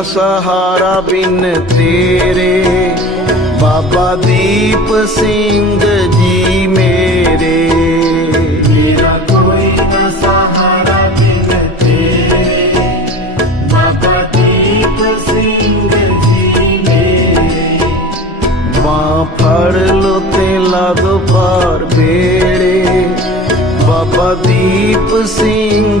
ਨਾ ਸਹਾਰਾ ਬਿਨ ਤੇਰੇ। ਬਾਬਾ ਦੀਪ ਸਿੰਘ ਜੀ ਮੇਰੇ। ਮੇਰਾ ਕੋਈ ਨਾ ਸਹਾਰਾ ਬਿਨ ਤੇਰੇ। ਬਾਬਾ ਦੀਪ ਸਿੰਘ ਜੀ ਮੇਰੇ। ਬਾਹ ਫੜ ਲੋ ਤੇ ਲਾ ਦੋ ਪਾਰ ਬੇੜੇ। ਬਾਬਾ ਦੀਪ ਸਿੰਘ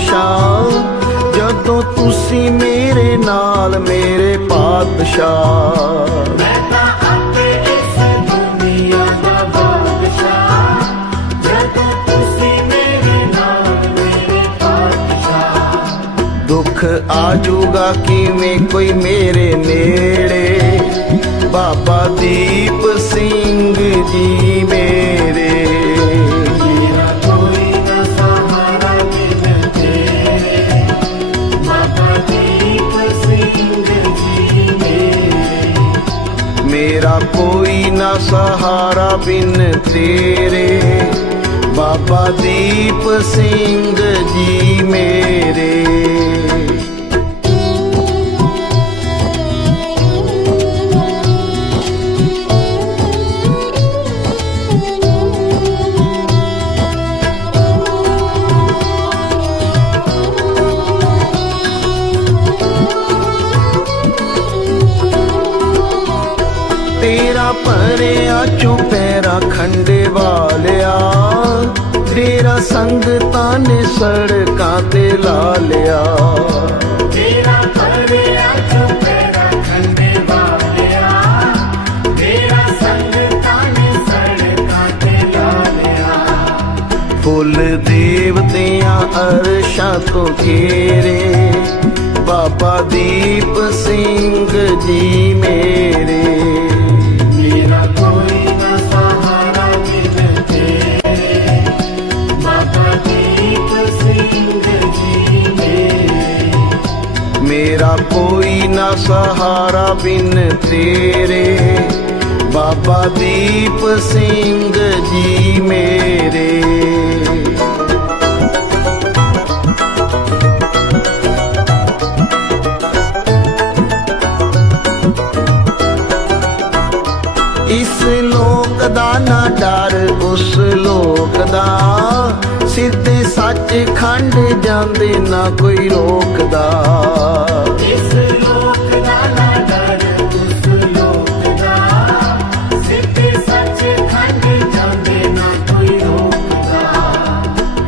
ਬਾਦਸ਼ਾਹ ਜਦੋਂ ਤੁਸੀਂ ਮੇਰੇ ਨਾਲ ਮੇਰੇ ਪਾਤਸ਼ਾਹ। ਮੈਂ ਤਾਂ ਆਪੇ ਇਸ ਦੁਨੀਆ ਦਾ ਬਾਦਸ਼ਾਹ। ਜਦੋਂ ਤੁਸੀਂ ਮੇਰੇ ਨਾਲ ਮੇਰੇ ਪਾਤਸ਼ਾਹ। ਦੁੱਖ ਆਜੂਗਾ ਕਿਵੇਂ ਕੋਈ ਮੇਰੇ ਨੇੜੇ? ਬਾਬਾ ਦੀਪ ਸਿੰਘ ਜੀ ਮੇਰਾ ਬਿਨ ਤੇਰੇ। ਬਾਬਾ ਦੀਪ ਸਿੰਘ ਜੀ ਮੇਰੇ। ਸੰਗਤਾਂ ਨੇ ਸੜਕਾਂ ਤੇ ਲਾ ਲਿਆ। ਤੇਰਾ ਪਰਿਆ ਚੁਪੈਰਾ ਖੰਡੇ ਵਾਲਿਆ। ਤੇਰਾ ਸੰਗਤਾਂ ਨੇ ਸੜਕਾਂ ਤੇ ਲਾ ਲਿਆ। ਫੁੱਲ ਦੇਵਤਿਆਂ ਅਰਸ਼ਾਂ ਤੋਂ ਘੇਰੇ ਬਾਬਾ ਦੀਪ ਸਿੰਘ ਜੀ ਮੇਰਾ। ਨਾ ਸਹਾਰਾ ਬਿਨ ਤੇਰੇ। ਬਾਬਾ ਦੀਪ ਸਿੰਘ ਜੀ ਮੇਰੇ। ਇਸ ਲੋਕ ਦਾ ਨਾ ਡਰ, ਉਸ ਲੋਕ ਦਾ ਸਿੱਧੇ ਸੱਚ ਖੰਡ ਜਾਂਦੇ ਨਾ ਕੋਈ ਰੋਕਦਾ।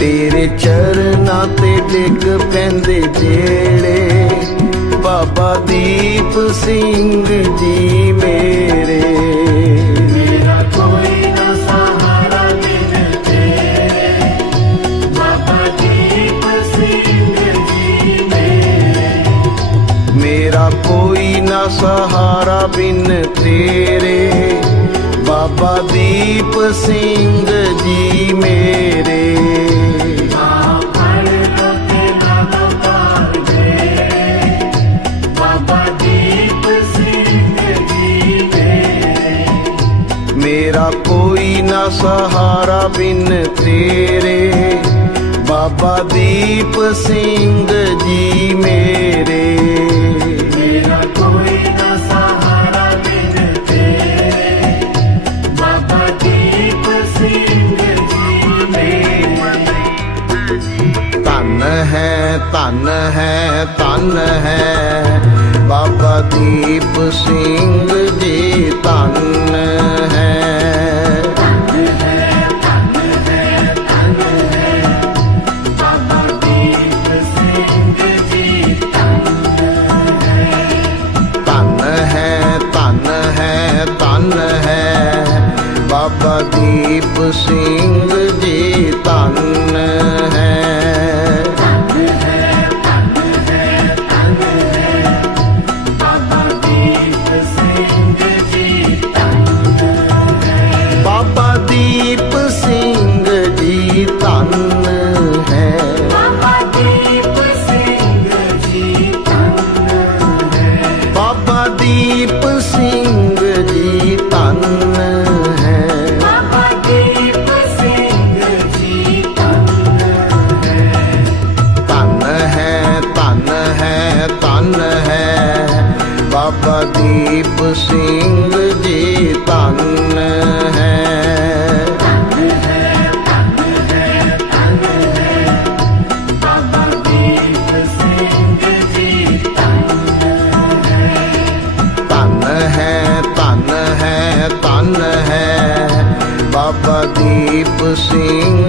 ਤੇਰੇ ਚਰਨਾਂ ਤੇ ਡਿੱਗ ਪੈਂਦੇ ਜਿਹੜੇ ਬਾਬਾ ਦੀਪ ਸਿੰਘ ਜੀ ਮੇਰੇ। ਮੇਰਾ ਕੋਈ ਨਾ ਸਹਾਰਾ ਬਿਨ ਤੇਰੇ। ਬਾਬਾ ਦੀਪ ਸਿੰਘ ਜੀ ਮੇਰੇ। ਮੇਰਾ ਕੋਈ ਨਾ ਸਹਾਰਾ ਬਿਨ ਤੇਰੇ। ਬਾਬਾ ਦੀਪ ਸਿੰਘ ਜੀ ਮੇਰੇ। ਦੀਪ ਸਿੰਘ ਜੀ ਮੇਰੇ। ਮੇਰਾ ਕੋਈ ਨਾ ਸਹਾਰਾ ਬਾਬਾ ਦੀਪ ਸਿੰਘ ਜੀ ਮੇਰੇ। ਧਨ ਹੈ ਧਨ ਹੈ ਧਨ ਹੈ। ਬਾਬਾ ਦੀਪ ਸਿੰਘ ਜੀ ਧਨ। see ਦੀਪ ਸਿੰਘ ਜੀ ਧੰਨ ਹੈ। ਧੰਨ ਹੈ ਧੰਨ ਹੈ ਧੰਨ ਹੈ। ਬਾਬਾ ਦੀਪ ਸਿੰਘ